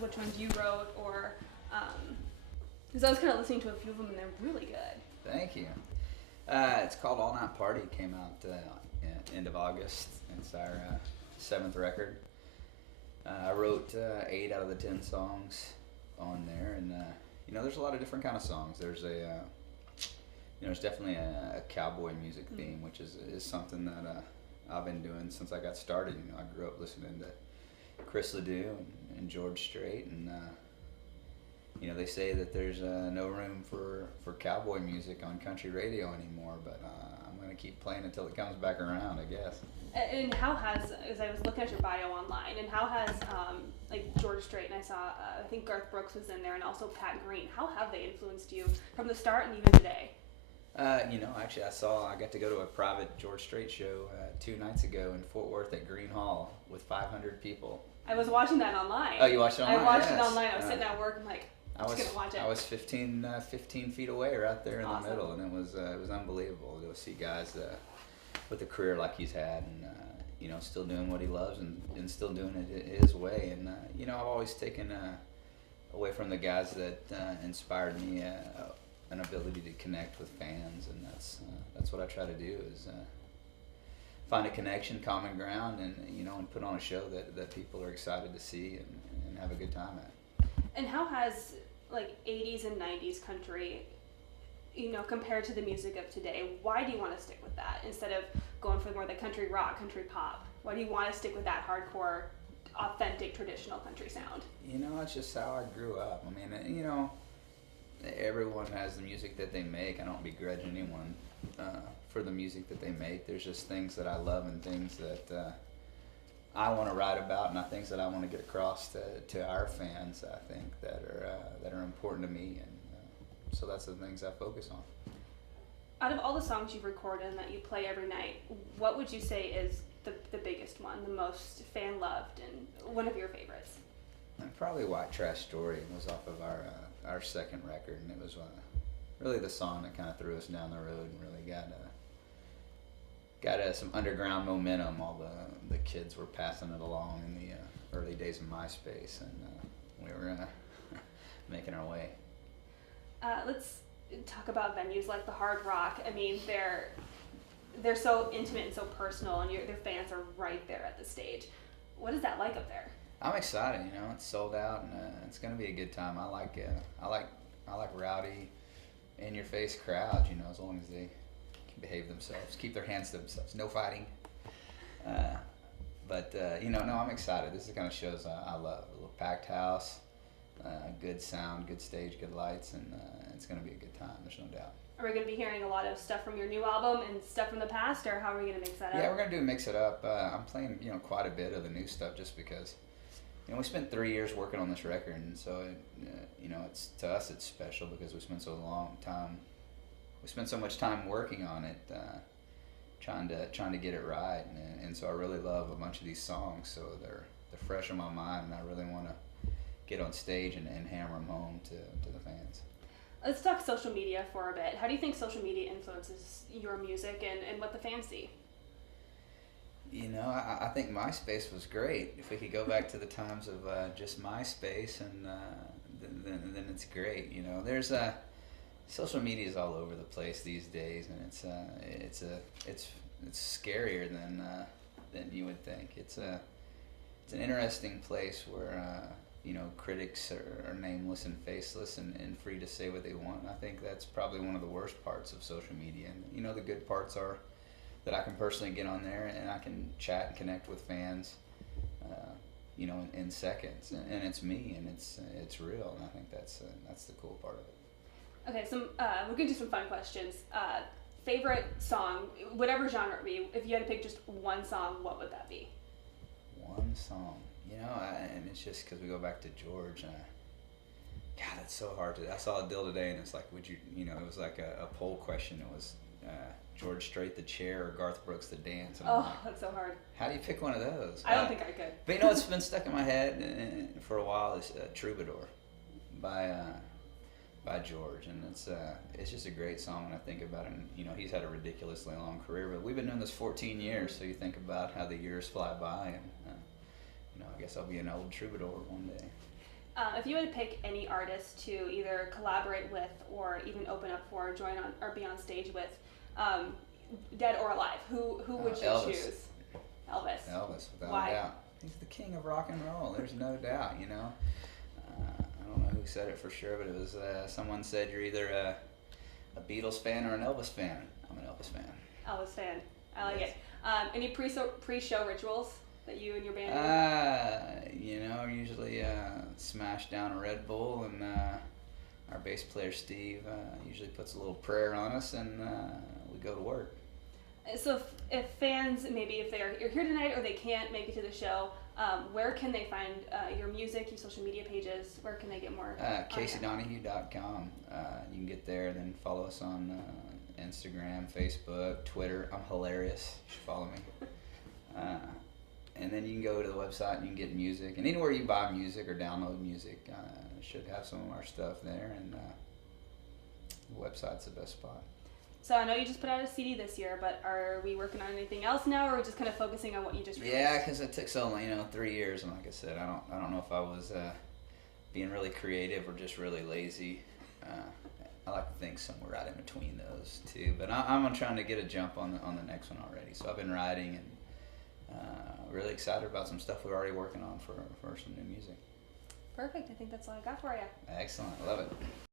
which ones you wrote, or because I was kind of listening to a few of them and they're really good. Thank you. It's called All Night Party. Came out end of August. It's our seventh record. I wrote 8 out of the 10 songs on there, and there's a lot of different kind of songs. There's there's definitely a cowboy music theme, which is something that I've been doing since I got started. I grew up listening to Chris Ledoux and George Strait, and they say that there's no room for cowboy music on country radio anymore, but I'm going to keep playing until it comes back around, I guess. And how has, as I was looking at your bio online, and how has, like George Strait, and I saw, I think Garth Brooks was in there, and also Pat Green, how have they influenced you from the start and even today? Actually I got to go to a private George Strait show 2 nights ago in Fort Worth at Green Hall with 500 people. I was watching that online. Oh, you watched it online? I watched it online. I was sitting at work, I'm like, I'm just going to watch it. I was 15 feet away right there in Awesome. the middle, and it was unbelievable to see guys with a career like he's had, and still doing what he loves and still doing it his way. And I've always taken away from the guys that inspired me an ability to connect with fans, and that's what I try to do is find a connection, common ground, and and put on a show that people are excited to see and have a good time at. And how has like 80s and 90s country, compared to the music of today? Why do you want to stick with that instead of going for more the country rock, country pop? Why do you want to stick with that hardcore, authentic, traditional country sound? It's just how I grew up. I mean, everyone has the music that they make. I don't begrudge anyone for the music that they make. There's just things that I love and things that I want to write about, and things that I want to get across to our fans. I think that are important to me, and so that's the things I focus on. Out of all the songs you've recorded and that you play every night, what would you say is the biggest one, the most fan loved, and one of your favorites? And probably White Trash Story was off of our second record, and it was really the song that kind of threw us down the road and really got some underground momentum. All the kids were passing it along in the early days of MySpace, and we were making our way. Let's talk about venues like the Hard Rock. I mean, they're so intimate and so personal, and their fans are right there at the stage. What is that like up there? I'm excited. It's sold out, and it's going to be a good time. I like rowdy, in-your-face crowds. As long as they can behave themselves, keep their hands to themselves, no fighting. No, I'm excited. This is the kind of shows I love. A little packed house, good sound, good stage, good lights, and it's going to be a good time. There's no doubt. Are we going to be hearing a lot of stuff from your new album and stuff from the past, or how are we going to mix that up? Yeah, we're going to mix it up. I'm playing, quite a bit of the new stuff just because, we spent 3 years working on this record, and so it's to us it's special because we spent so much time working on it, trying to get it right, and so I really love a bunch of these songs, so they're fresh in my mind, and I really want to get on stage and hammer them home to the fans. Let's talk social media for a bit. How do you think social media influences your music and what the fans see? I think MySpace was great. If we could go back to the times of just MySpace, and then it's great. There's social media is all over the place these days, and it's scarier than you would think. It's an interesting place where critics are nameless and faceless and free to say what they want. And I think that's probably one of the worst parts of social media. And the good parts are that I can personally get on there and I can chat and connect with fans, in seconds, and it's me, and it's real, and I think that's the cool part of it. Okay, we're gonna do some fun questions. Favorite song, whatever genre it be. If you had to pick just one song, what would that be? One song, and it's just because we go back to George. God, that's so hard to. I saw a deal today, and it's like, would you, it was like a poll question. It was George Strait, The Chair, or Garth Brooks, The Dance. And like, that's so hard. How do you pick one of those? I don't think I could. But what's been stuck in my head for a while is Troubadour by George, and it's just a great song when I think about it. And he's had a ridiculously long career, but we've been doing this 14 years, so you think about how the years fly by, and I guess I'll be an old troubadour one day. If you had to pick any artist to either collaborate with or even open up for, join on, or be on stage with, dead or alive, who would you Elvis. choose? Elvis. Elvis, without Why? a doubt. He's the king of rock and roll. There's no doubt. You know. I don't know who said it for sure, but it was someone said you're either a Beatles fan or an Elvis fan. I'm an Elvis fan. Elvis fan. I like Yes. it. Any pre-show rituals that you and your band do? You know, usually smash down a Red Bull, and our bass player Steve usually puts a little prayer on us, and we go to work. So if fans, maybe if you're here tonight or they can't make it to the show, where can they find your music, your social media pages? Where can they get more? CaseyDonahew.com. You can get there, and then follow us on Instagram, Facebook, Twitter. I'm hilarious. You should follow me. And then you can go to the website and you can get music. And anywhere you buy music or download music, should have some of our stuff there. And the website's the best spot. So I know you just put out a CD this year, but are we working on anything else now, or are we just kind of focusing on what you just released? Yeah, because it took so long, 3 years, and like I said, I don't know if I was being really creative or just really lazy. I like to think somewhere right in between those two, but I'm trying to get a jump on the next one already. So I've been writing and really excited about some stuff we're already working on for some new music. Perfect. I think that's all I got for you. Excellent, love it.